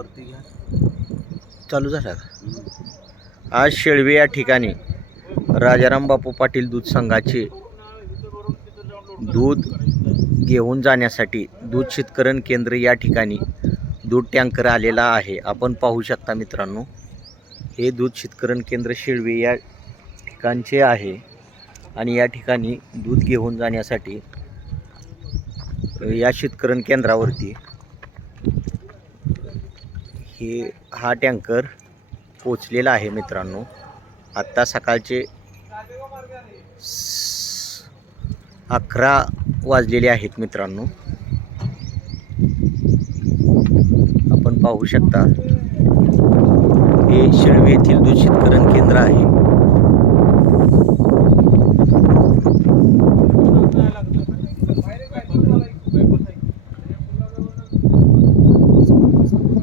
वरती घ्या. चालू झाला का आज शेळवे या ठिकाणी राजाराम बापू पाटील दूध संघाचे दूध घेऊन जाण्यासाठी दूध शीतकरण केंद्र या ठिकाणी दूध टँकर आलेला आहे. आपण पाहू शकता मित्रांनो हे दूध शीतकरण केंद्र शेळवे या ठिकाणचे आहे आणि या ठिकाणी दूध घेऊन जाण्यासाठी या शीतकरण केंद्रावरती हे हा टँकर पोचलेला आहे मित्रांनो. आत्ता सकाळचे स- अकरा वाजलेले आहेत मित्रांनो. आपण पाहू शकता हे शेळवे येथील दूषितकरण केंद्र आहे.